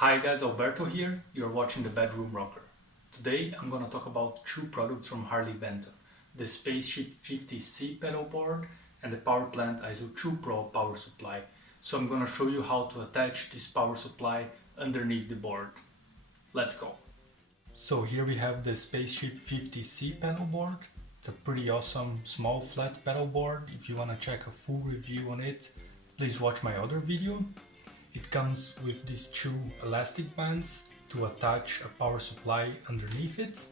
Hi guys, Alberto here. You're watching the Bedroom Rocker. Today I'm gonna talk about two products from Harley Benton, the Spaceship 50c pedalboard and the Powerplant ISO-2 Pro power supply. So I'm gonna show you how to attach this power supply underneath the board. Let's go. So here we have the Spaceship 50c pedalboard. It's a pretty awesome small flat pedalboard. If you wanna check a full review on it, please watch my other video. It comes with these two elastic bands to attach a power supply underneath it.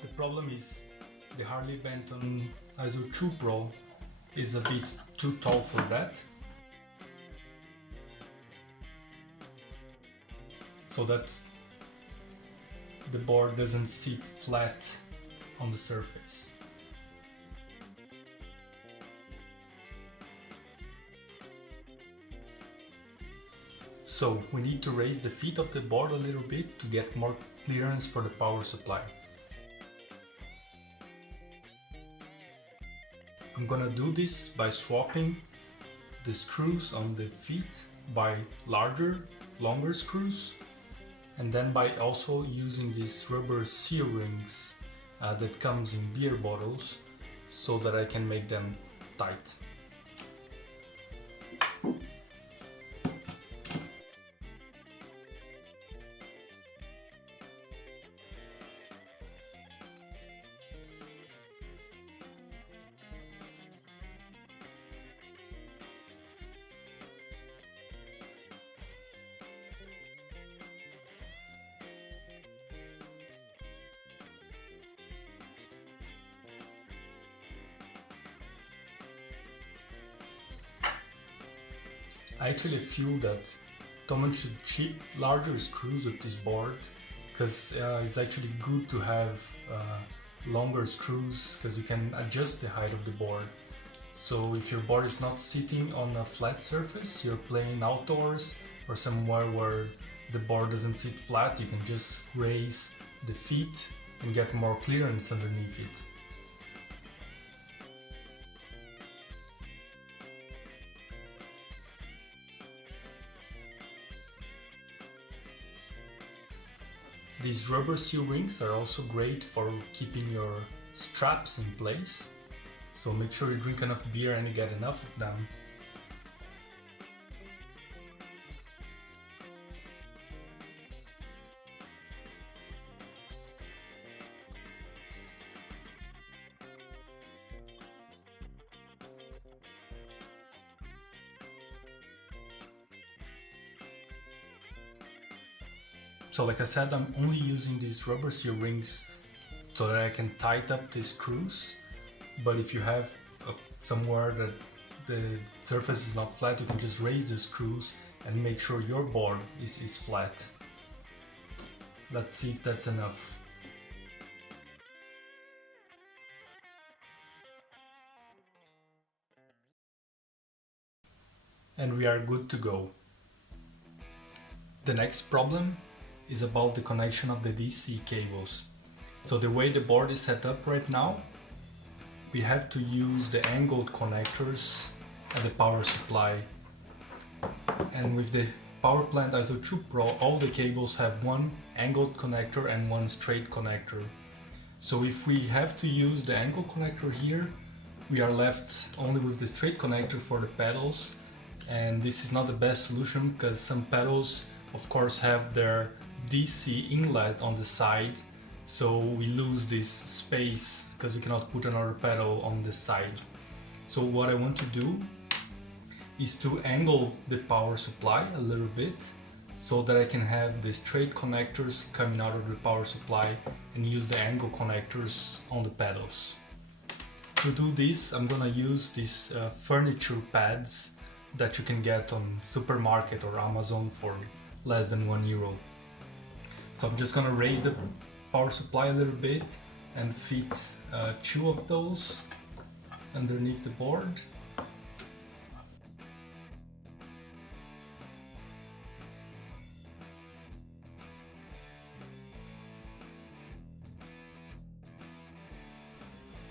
The problem is the Harley Benton ISO-2 Pro is a bit too tall for that, so that the board doesn't sit flat on the surface. So we need to raise the feet of the board a little bit to get more clearance for the power supply. I'm gonna do this by swapping the screws on the feet by longer screws, and then by also using these rubber seal rings that comes in beer bottles so that I can make them tight. I actually feel that someone should ship larger screws with this board, because it's actually good to have longer screws, because you can adjust the height of the board. So if your board is not sitting on a flat surface, you're playing outdoors or somewhere where the board doesn't sit flat, you can just raise the feet and get more clearance underneath it. These rubber seal rings are also great for keeping your straps in place, so make sure you drink enough beer and you get enough of them. So like I said, I'm only using these rubber seal rings so that I can tighten up the screws, but if you have somewhere that the surface is not flat, you can just raise the screws and make sure your board is flat. Let's see if that's enough. And we are good to go. The next problem is about the connection of the DC cables. So the way the board is set up right now, we have to use the angled connectors at the power supply. And with the Powerplant ISO-2 Pro, all the cables have one angled connector and one straight connector. So if we have to use the angled connector here, we are left only with the straight connector for the pedals. And this is not the best solution, because some pedals of course have their DC inlet on the side, so we lose this space because we cannot put another pedal on the side. So what I want to do is to angle the power supply a little bit so that I can have the straight connectors coming out of the power supply and use the angle connectors on the pedals. To do this, I'm gonna use these furniture pads that you can get on supermarket or Amazon for less than €1. So I'm just gonna raise the power supply a little bit and fit two of those underneath the board.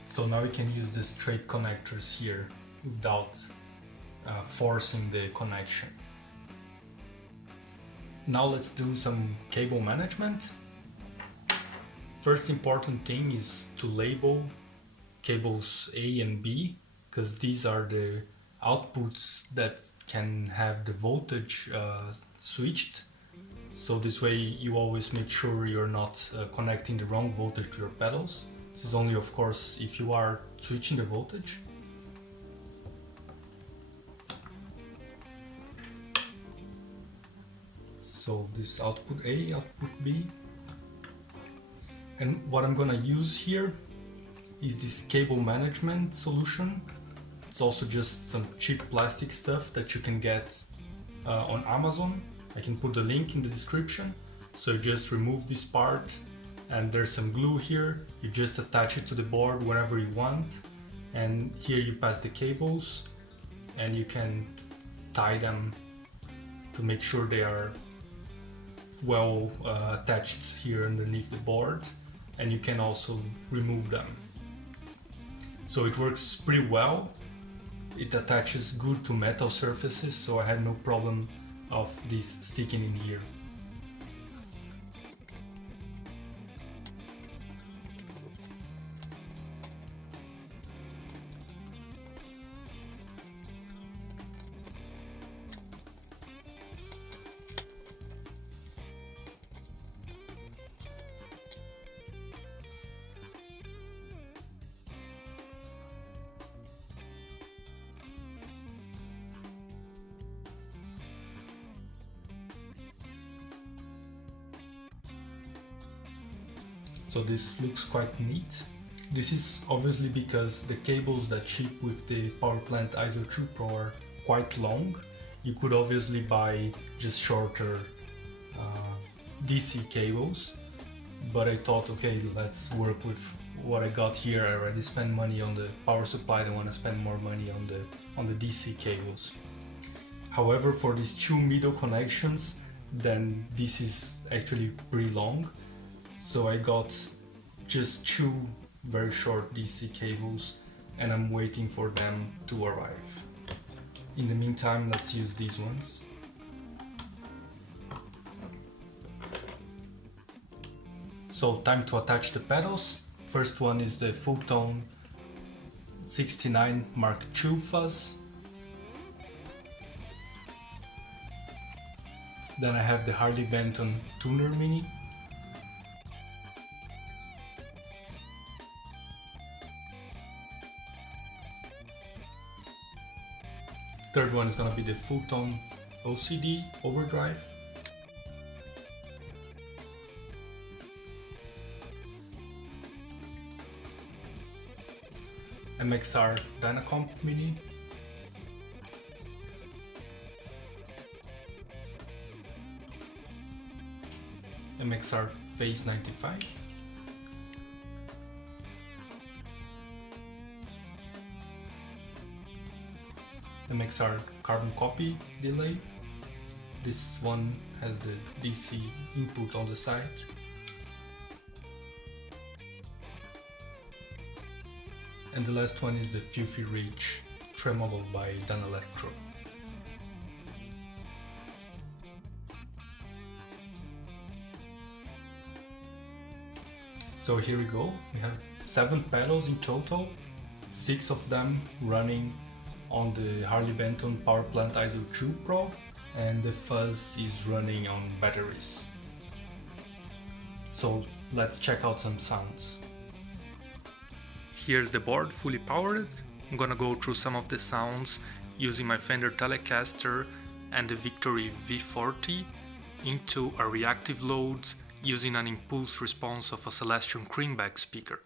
So now we can use the straight connectors here without forcing the connection. Now let's do some cable management. First important thing is to label cables A and B, because these are the outputs that can have the voltage switched. So this way you always make sure you're not connecting the wrong voltage to your pedals. This is only of course if you are switching the voltage. So this output A, output B. And what I'm gonna use here is this cable management solution. It's also just some cheap plastic stuff that you can get on Amazon. I can put the link in the description. So you just remove this part and there's some glue here. You just attach it to the board whenever you want. And here you pass the cables and you can tie them to make sure they are well attached here underneath the board. And you can also remove them. So it works pretty well. It attaches good to metal surfaces, so I had no problem of this sticking in here. So this looks quite neat. This is obviously because the cables that ship with the Powerplant ISO-2 Pro are quite long. You could obviously buy just shorter DC cables, but I thought, okay, let's work with what I got here. I already spent money on the power supply, I don't want to spend more money on the DC cables. However, for these two middle connections, then this is actually pretty long. So I got just two very short DC cables and I'm waiting for them to arrive. In the meantime, let's use these ones. So time to attach the pedals. First one is the Full-Tone 69 Mark II fuzz. Then I have the Harley Benton Tuner Mini. Third one is gonna be the Full-Tone OCD Overdrive. MXR Dynacomp Mini. MXR Phase 95. MXR carbon copy delay. This one has the DC input on the side. And the last one is the Filthy Rich Tremolo by Dan Electro. So here we go, we have 7 pedals in total, 6 of them running on the Harley Benton Powerplant ISO-2 Pro, and the fuzz is running on batteries. So let's check out some sounds. Here's the board fully powered. I'm gonna go through some of the sounds using my Fender Telecaster and the Victory V40 into a reactive load using an impulse response of a Celestion Creamback speaker.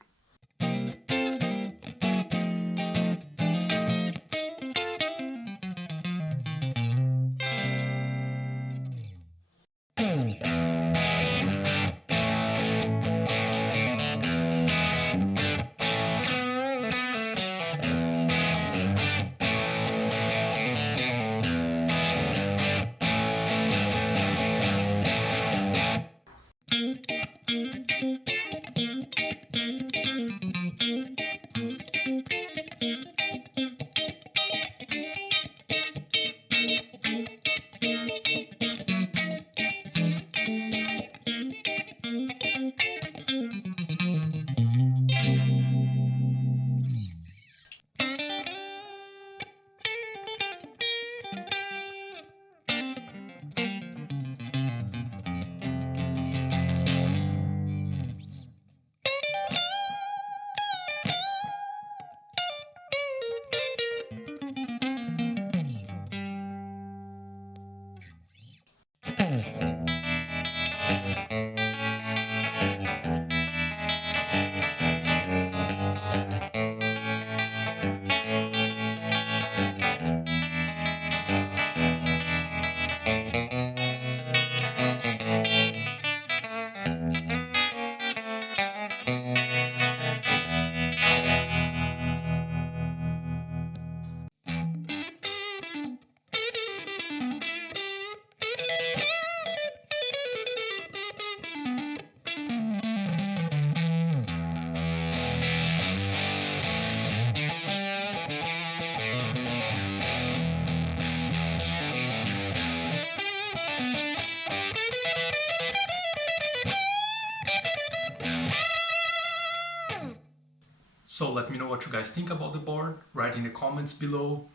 So let me know what you guys think about the board, write in the comments below.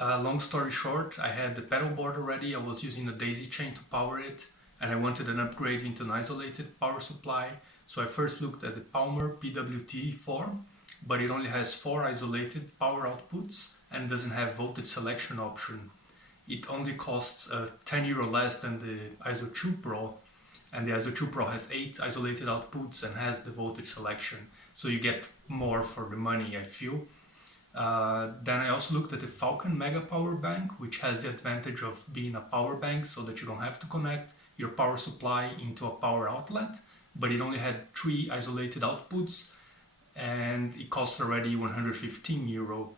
Long story short, I had the pedal board already, I was using a daisy chain to power it, and I wanted an upgrade into an isolated power supply. So I first looked at the Palmer PWT4, but it only has 4 isolated power outputs and doesn't have voltage selection option. It only costs €10 less than the ISO-2 Pro, and the ISO-2 Pro has 8 isolated outputs and has the voltage selection. So you get more for the money, I feel. Then I also looked at the Falcon Mega Power Bank, which has the advantage of being a power bank so that you don't have to connect your power supply into a power outlet, but it only had 3 isolated outputs and it costs already €115.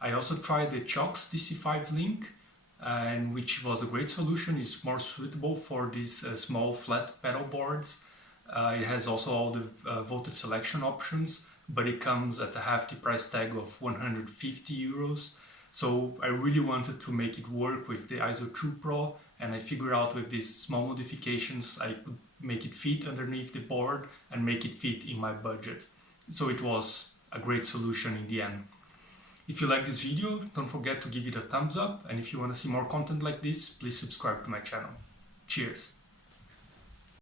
I also tried the Chox DC5 Link, and which was a great solution. It's more suitable for these small flat pedal boards. It has also all the voltage selection options, but it comes at a hefty price tag of €150. So I really wanted to make it work with the ISO-2 Pro, and I figured out with these small modifications I could make it fit underneath the board and make it fit in my budget. So it was a great solution in the end. If you like this video, don't forget to give it a thumbs up, and if you want to see more content like this, please subscribe to my channel. Cheers!